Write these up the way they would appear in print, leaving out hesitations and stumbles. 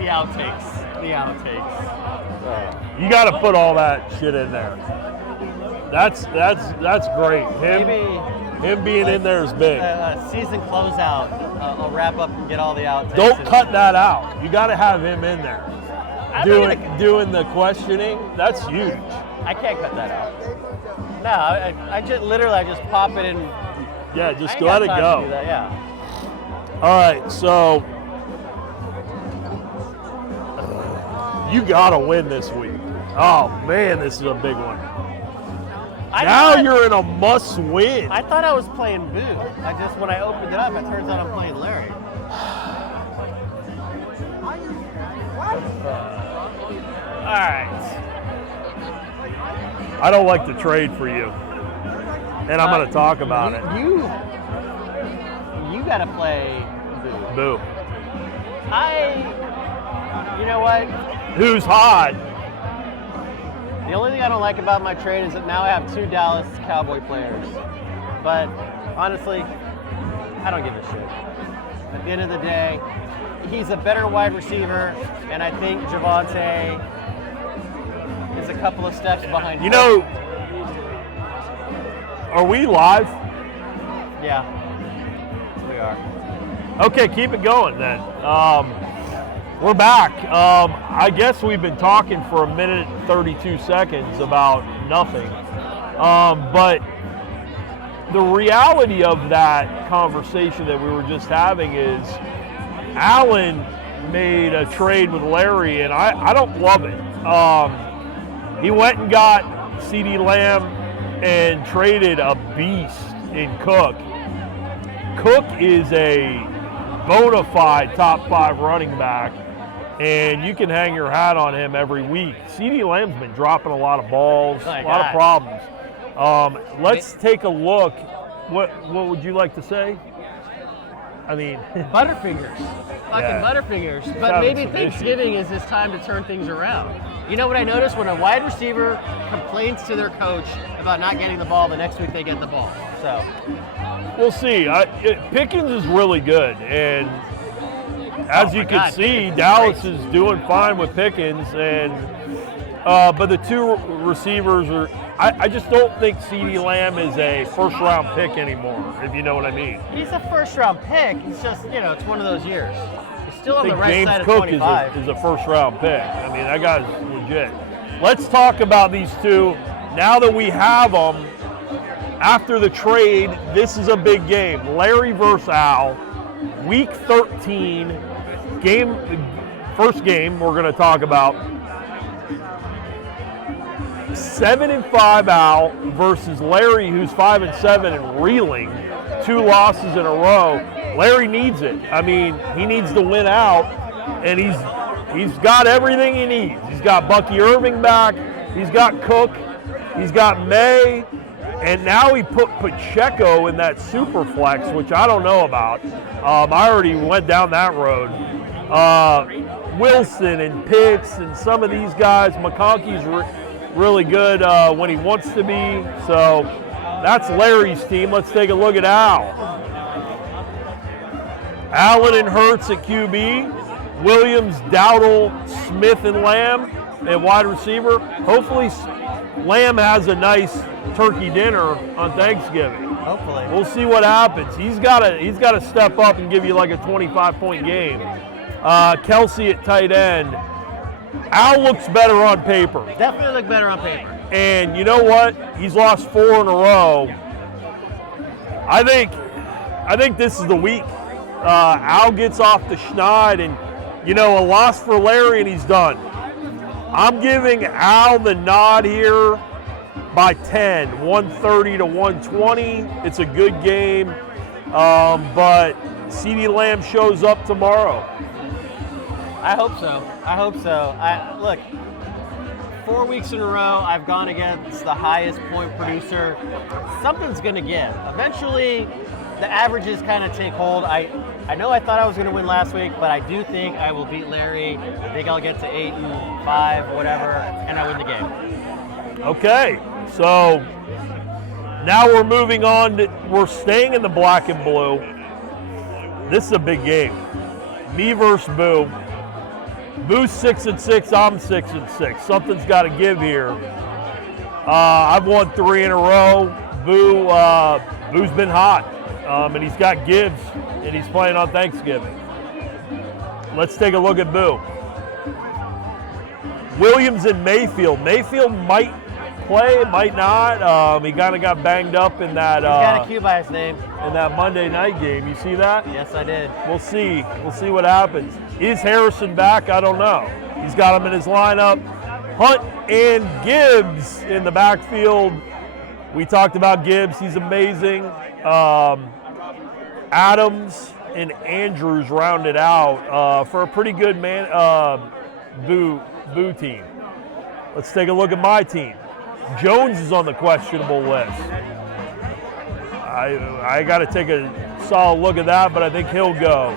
The outtakes. The outtakes. You got to put all that shit in there. That's great. Him being in there is big. Season closeout. I'll wrap up and get all the outtakes. Don't cut that out. You got to have him in there. Doing the questioning. That's huge. I can't cut that out. No, I just literally just pop it in. Yeah, just let it go. To do that, yeah. All right, so you got to win this week. Oh man, this is a big one. Now you're in a must-win. I thought I was playing Boo. When I opened it up, it turns out I'm playing Larry. All right. I don't like to trade for you, and I'm going to talk about it. You got to play Boo. Boo. You know what? Who's hot? The only thing I don't like about my trade is that now I have 2 Dallas Cowboy players. But honestly, I don't give a shit. At the end of the day, he's a better wide receiver, and I think Javonte is a couple of steps behind him. You know, are we live? Yeah, we are. Okay, keep it going then. We're back. I guess we've been talking for 1 minute 32 seconds about nothing. But the reality of that conversation that we were just having is Allen made a trade with Larry, and I don't love it. He went and got CeeDee Lamb and traded a beast in Cook. Cook is a bona fide top 5 running back, and you can hang your hat on him every week. CeeDee Lamb's been dropping a lot of balls, a lot of problems. Let's take a look. What would you like to say? I mean, Butterfingers. Fucking Butterfingers. But maybe Thanksgiving is his time to turn things around. You know what I noticed? When a wide receiver complains to their coach about not getting the ball, the next week they get the ball. So we'll see. Pickens is really good, and as you can see, Dallas is doing fine with Pickens, and but the 2 receivers are. I just don't think CeeDee Lamb is a first-round pick anymore, if you know what I mean. He's a first-round pick. It's just, it's one of those years. He's still on the right James side of Cook 25. is a first-round pick. I mean, that guy's legit. Let's talk about these 2. Now that we have them, after the trade, this is a big game. Larry versus Al, Week 13, first game we're going to talk about. 7-5 Al versus Larry, who's 5-7 and reeling, 2 losses in a row. Larry needs it. I mean, he needs to win out, and he's got everything he needs. He's got Bucky Irving back. He's got Cook. He's got May, and now he put Pacheco in that super flex, which I don't know about. I already went down that road. Wilson and Pitts and some of these guys. McConkey's really good when he wants to be. So that's Larry's team. Let's take a look at Al. Allen and Hurts at QB. Williams, Dowdle, Smith, and Lamb at wide receiver. Hopefully Lamb has a nice turkey dinner on Thanksgiving. Hopefully. We'll see what happens. He's got to step up and give you like a 25-point game. Kelsey at tight end. Al looks better on paper. Definitely look better on paper. And you know what? He's lost 4 in a row. I think this is the week. Al gets off the schneid, and a loss for Larry, and he's done. I'm giving Al the nod here by 10, 130 to 120. It's a good game, but CeeDee Lamb shows up tomorrow. I hope so. Look, 4 weeks in a row, I've gone against the highest point producer. Something's going to give. Eventually, the averages kind of take hold. I know I thought I was going to win last week, but I do think I will beat Larry. I think I'll get to 8-5, whatever, and I win the game. Okay, so now we're moving on. We're staying in the black and blue. This is a big game. Me versus Boo. Boo's 6-6. I'm 6-6. Something's got to give here. I've won 3 in a row. Boo's been hot, and he's got Gibbs, and he's playing on Thanksgiving. Let's take a look at Boo. Williams and Mayfield. Mayfield might play, might not. He kind of got banged up in that. He's got a cue by his name. In that Monday night game. You see that? Yes, I did. We'll see. We'll see what happens. Is Harrison back? I don't know. He's got him in his lineup. Hunt and Gibbs in the backfield. We talked about Gibbs. He's amazing. Adams and Andrews rounded out for a pretty good Boo team. Let's take a look at my team. Jones is on the questionable list. I got to take a solid look at that, but I think he'll go.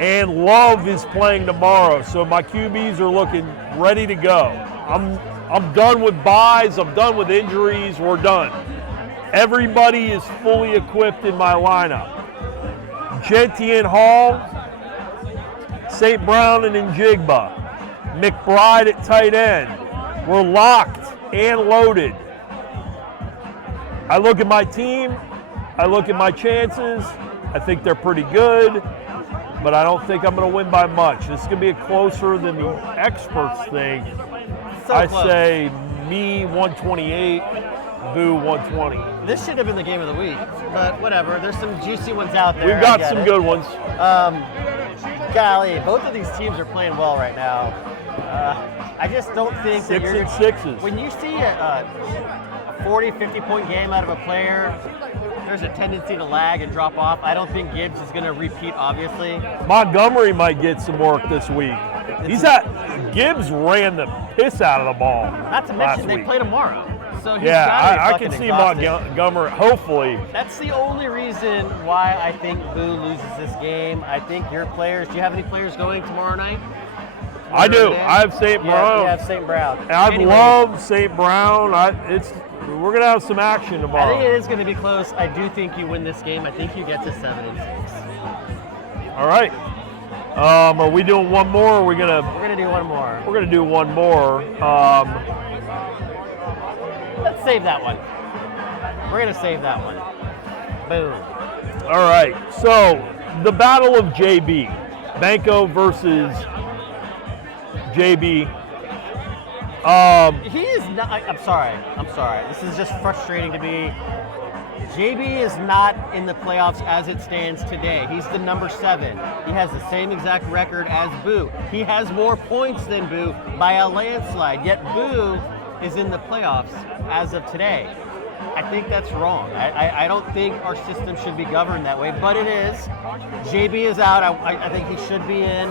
And Love is playing tomorrow, so my QBs are looking ready to go. I'm done with buys. I'm done with injuries. We're done. Everybody is fully equipped in my lineup. Genty and Hall, St. Brown and Njigba, McBride at tight end. We're locked and loaded. I look at my team. I look at my chances. I think they're pretty good, but I don't think I'm going to win by much. This is going to be closer than the experts think. I say me 128, Boo 120. This should have been the game of the week, but whatever. There's some juicy ones out there. We've got some good ones. Golly, both of these teams are playing well right now. I just don't think 6 and 6s. When you see a 40, 50-point game out of a player, there's a tendency to lag and drop off. I don't think Gibbs is going to repeat, obviously. Montgomery might get some work this week. Gibbs ran the piss out of the ball. Not to mention they play tomorrow. So he's I can see Montgomery, hopefully. That's the only reason why I think Boo loses this game. I think your players, do you have any players going tomorrow night? I do. I have St. Brown. You have St. Brown. And I love St. Brown. We're going to have some action tomorrow. I think it is going to be close. I do think you win this game. I think you get to 7 and 6. All right. Are we doing one more? Or are we gonna? We're gonna do one more. We're gonna do one more. Let's save that one. We're gonna save that one. Boom. All right. So the battle of JB, Banco versus JB. He is not. I'm sorry. This is just frustrating to me. JB is not in the playoffs as it stands today. He's the number 7. He has the same exact record as Boo. He has more points than Boo by a landslide, yet Boo is in the playoffs as of today. I think that's wrong. I don't think our system should be governed that way, but it is. JB is out. I think he should be in.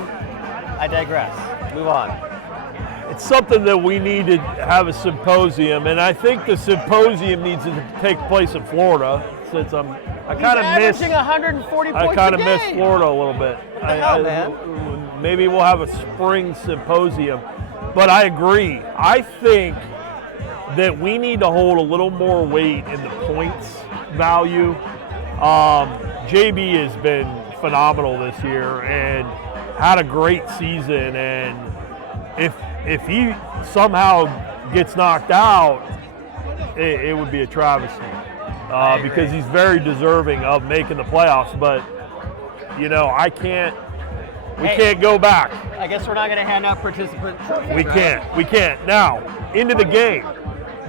I digress. Move on. It's something that we need to have a symposium, and I think the symposium needs to take place in Florida. Since I kind of miss 140 points I kind of miss Florida a little bit. Man. Maybe we'll have a spring symposium, but I agree. I think that we need to hold a little more weight in the points value. JB has been phenomenal this year and had a great season, and if he somehow gets knocked out, it would be a travesty because he's very deserving of making the playoffs. But we can't go back. I guess we're not going to hand out participant trophies. We can't. Now into the game.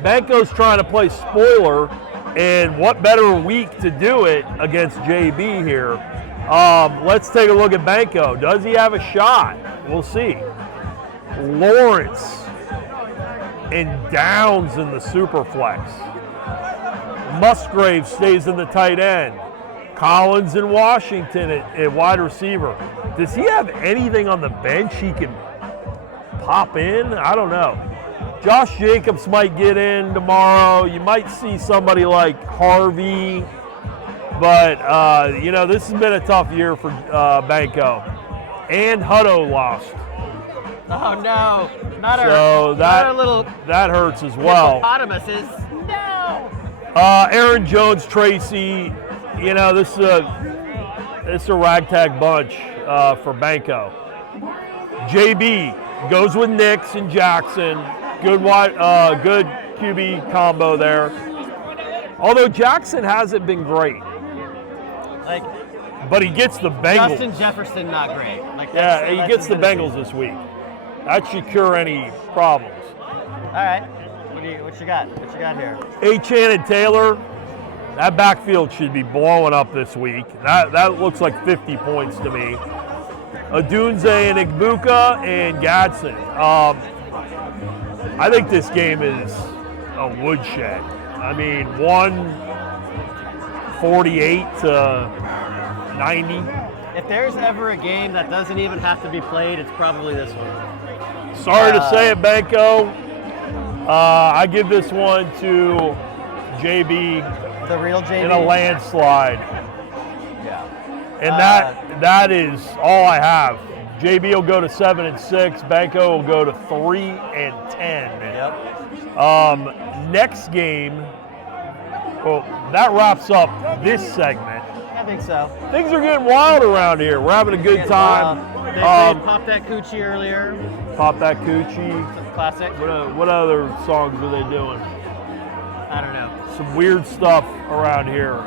Banco's trying to play spoiler, and what better week to do it against JB here? Let's take a look at Banco. Does he have a shot? We'll see. Lawrence and Downs in the Superflex. Musgrave stays in the tight end. Collins and Washington at wide receiver. Does he have anything on the bench he can pop in? I don't know. Josh Jacobs might get in tomorrow. You might see somebody like Harvey. But, this has been a tough year for Banco. And Hutto lost. Oh, no. Not that our little that hurts as well. Hippopotamuses. No. Aaron Jones, Tracy, this is a ragtag bunch for Banco. JB goes with Nix and Jackson. Good QB combo there. Although Jackson hasn't been great, but he gets the Bengals. Justin Jefferson, not great. Yeah, he gets the Bengals this week. That should cure any problems. All right. What you got? What you got here? Achane and Taylor, that backfield should be blowing up this week. That looks like 50 points to me. Odunze and Igbuka and Gadsden. I think this game is a woodshed. I mean, 148 to 90. If there's ever a game that doesn't even have to be played, it's probably this one. Sorry to say it, Banco. I give this one to JB. The real JB? In a landslide. Yeah. And that is all I have. JB will go to 7-6. Banco will go to 3-10. Yep. Next game. Well, that wraps up this segment. I think so. Things are getting wild around here. We're having a good time. They played Pop That Coochie earlier. Pop That Coochie. Classic. What other songs are they doing? I don't know. Some weird stuff around here.